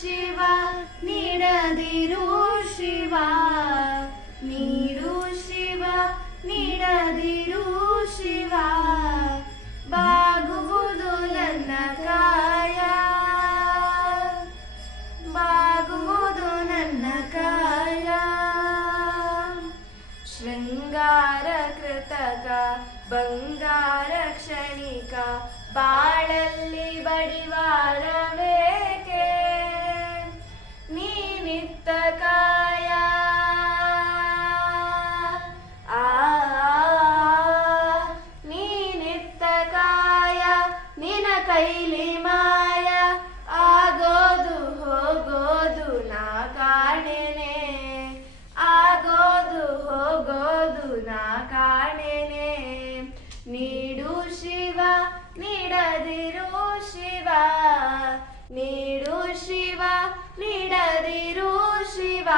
ಶಿವ ನೀಡದಿರು ಶಿವ, ನೀಡು ಶಿವ ನೀಡದಿರು ಶಿವ, ಬಾಗುವುದು ನನ್ನ ಕಾಯ, ಬಾಗುವುದು ನನ್ನ ಕಾಯ. ಶೃಂಗಾರ ಕೃತಕ ಬಂಗಾರ ಕ್ಷಣಿಕ, ಬಾಳಲ್ಲಿ ಬಡಿವಾರವೇಕೆ ನೀನಿತ್ತ ಕಾಯ. ನೀನಿತ್ತ ಕಾಯ ನಿನ ಕೈಲಿ ಮಾಯ, ಆಗೋದು ಹೋಗೋದು ನಾ ಕಾಣೆನೆ, ಆಗೋದು ಹೋಗೋದು ನಾ ಕಾಣೆನೆ. ನೀಡು ಶಿವ ನೀಡದಿರು ಶಿವ, ನೀಡು ಶಿವ ನೀಡದಿರು ಶಿವ,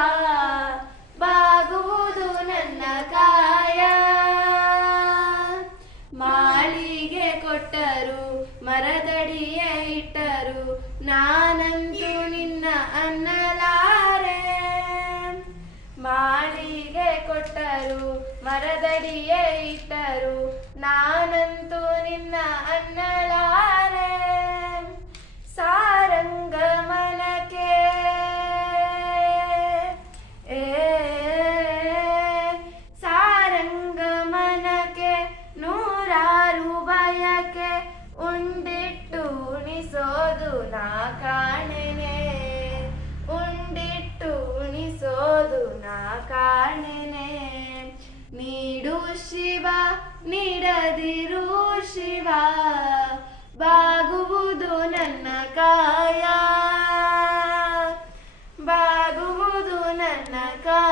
ಬಾಗುವುದು ನನ್ನ ಕಾಯ. ಮಾಳಿಗೆ ಕೊಟ್ಟರು ಮರದಡಿಯೇ ಇಟ್ಟರು, ನಾನಂತೂ ನಿನ್ನ ಅನ್ನಲಾರೆ. ಮಾಳಿಗೆ ಕೊಟ್ಟರು ಮರದಡಿಯೇ ಇಟ್ಟರು, ನಾನಂತೂ ನಿನ್ನ ಅನ್ನಲಾರೆ. ಸಾರಂಗ ಮನಕ್ಕೆ ಸಾರಂಗ ಮನಕ್ಕೆ ನೂರಾರು ಬಯಕೆ, ಉಂಡಿಟ್ಟು ಉಣಿಸೋದು ನಾ ಕಾಣೆನೆ, ಉಂಡಿಟ್ಟು ಉಣಿಸೋದು ನಾ ಕಾಣೆನೆ. ನೀಡು ಶಿವ ನೀಡದಿರು ಶಿವ, ಬಾಗುವುದು ನನ್ನ ಕಾಯ, ಬಾಗುವುದು ನನ್ನ ಕಾಯ.